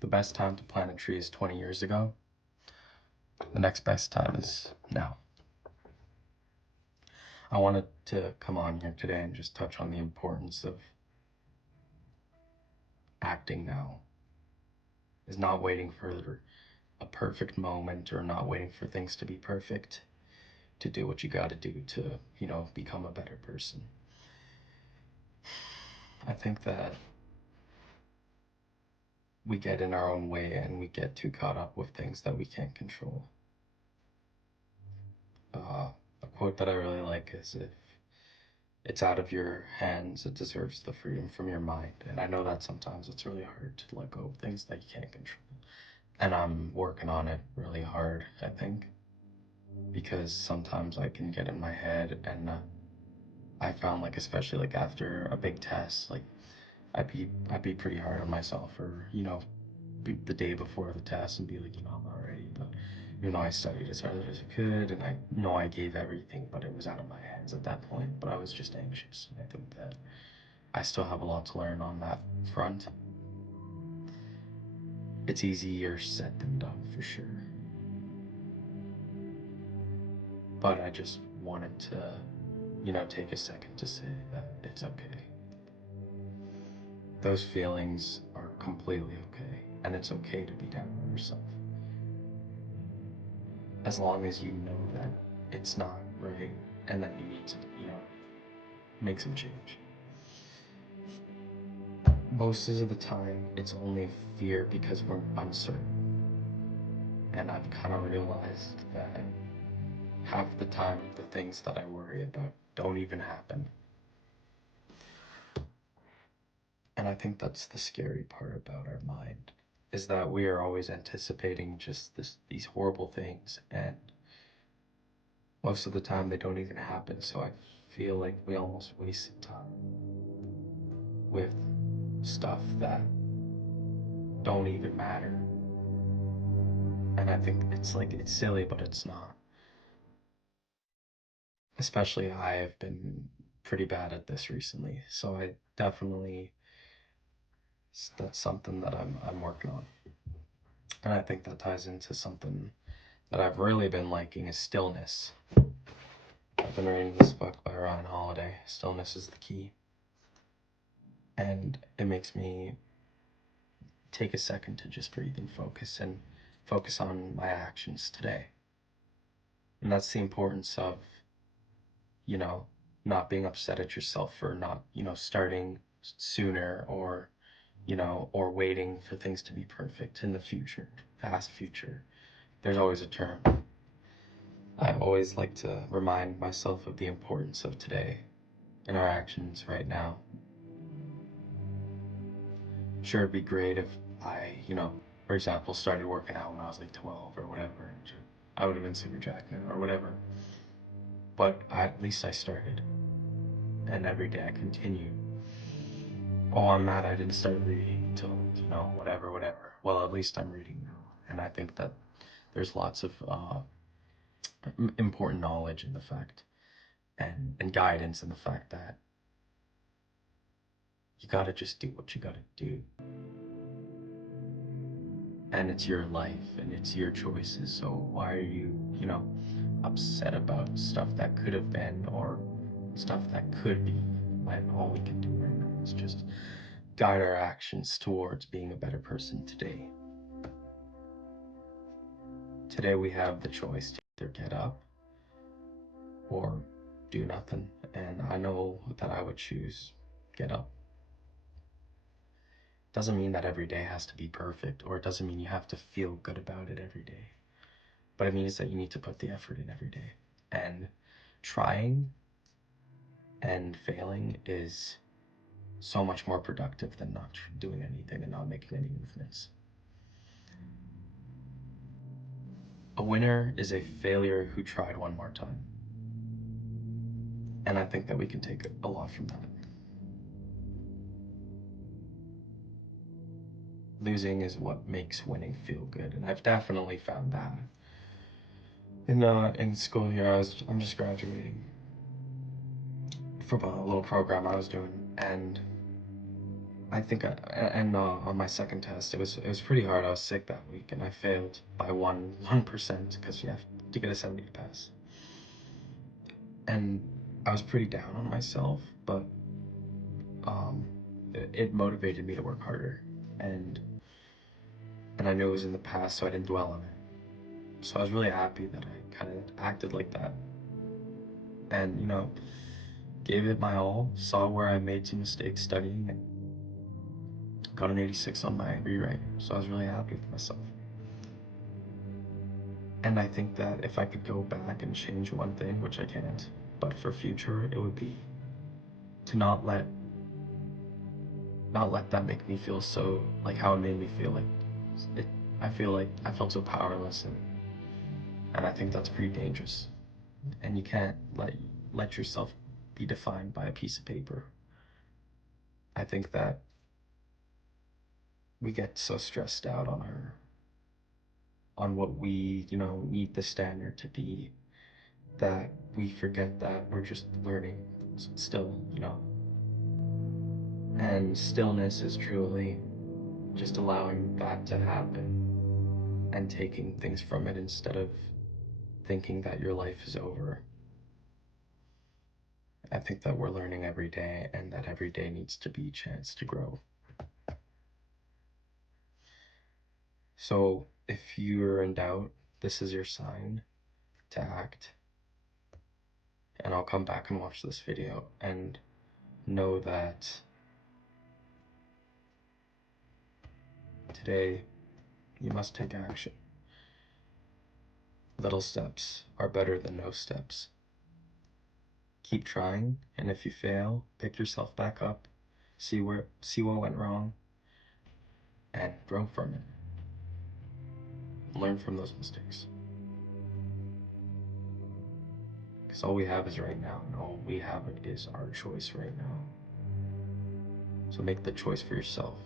the best time to plant a tree is 20 years ago. The next best time is now. I wanted to come on here today and just touch on the importance of acting now, is not waiting for a perfect moment or not waiting for things to be perfect to do what you got to do to, become a better person. I think that we get in our own way and we get too caught up with things that we can't control. A quote that I really like is, if it's out of your hands, it deserves the freedom from your mind. And I know that sometimes it's really hard to let go of things that you can't control. And I'm working on it really hard, I think, because sometimes I can get in my head and I found, like, especially like after a big test, like I'd be pretty hard on myself, or the day before the test and be like, I'm not ready. But I studied as hard as I could, and I know I gave everything, but it was out of my hands at that point. But I was just anxious, and I think that I still have a lot to learn on that front. It's easier said than done, for sure. But I just wanted to, take a second to say that it's okay. Those feelings are completely okay, and it's okay to be down on yourself. As long as you know that it's not right and that you need to, make some change. Most of the time, it's only fear because we're uncertain. And I've kind of realized that half the time, the things that I worry about don't even happen. And I think that's the scary part about our mind, is that we are always anticipating just these horrible things, and most of the time they don't even happen. So I feel like we almost wasted time with stuff that don't even matter. And I think it's silly, but it's not. Especially I have been pretty bad at this recently, so I definitely, that's something that I'm working on. And I think that ties into something that I've really been liking, is stillness. I've been reading this book by Ryan Holiday, Stillness is the Key. And it makes me take a second to just breathe and focus on my actions today. And that's the importance of, you know, not being upset at yourself for not, starting sooner, or waiting for things to be perfect in the future, past future. There's always a term. I always like to remind myself of the importance of today and our actions right now. Sure, it'd be great if I, for example, started working out when I was like 12 or whatever. I would have been super jacked now or whatever. But at least I started. And every day I continue. Oh, I'm mad I didn't start reading until, whatever. Well, at least I'm reading now. And I think that there's lots of important knowledge in the fact, and guidance in the fact that you gotta just do what you gotta do. And it's your life and it's your choices. So why are you, upset about stuff that could have been, or stuff that could be, when all we can do right now is just guide our actions towards being a better person today. Today we have the choice to either get up or do nothing. And I know that I would choose get up. Doesn't mean that every day has to be perfect, or it doesn't mean you have to feel good about it every day. But it means that you need to put the effort in every day. And trying and failing is so much more productive than not doing anything and not making any movements. A winner is a failure who tried one more time. And I think that we can take a lot from that. Losing is what makes winning feel good, and I've definitely found that. In school here, I'm just graduating from a little program I was doing, and I think and on my second test, it was pretty hard. I was sick that week, and I failed by 1% because you have to get a 70 to pass. And I was pretty down on myself, but um, it motivated me to work harder, and and I knew it was in the past, so I didn't dwell on it. So I was really happy that I kind of acted like that, and gave it my all. Saw where I made some mistakes studying, and got an 86 on my rewrite. So I was really happy with myself. And I think that if I could go back and change one thing, which I can't, but for future, it would be to not let that make me feel so like how it made me feel. Like it, I feel like I felt so powerless, and I think that's pretty dangerous. And you can't let yourself be defined by a piece of paper. I think that we get so stressed out on what we need the standard to be, that we forget that we're just learning still, and stillness is truly just allowing that to happen and taking things from it instead of thinking that your life is over. I think that we're learning every day, and that every day needs to be a chance to grow. So if you're in doubt, this is your sign to act. And I'll come back and watch this video and know that today you must take action. Little steps are better than no steps. Keep trying, and if you fail, pick yourself back up, see what went wrong, and grow from it. Learn from those mistakes. Because all we have is right now, and all we have is our choice right now. So make the choice for yourself.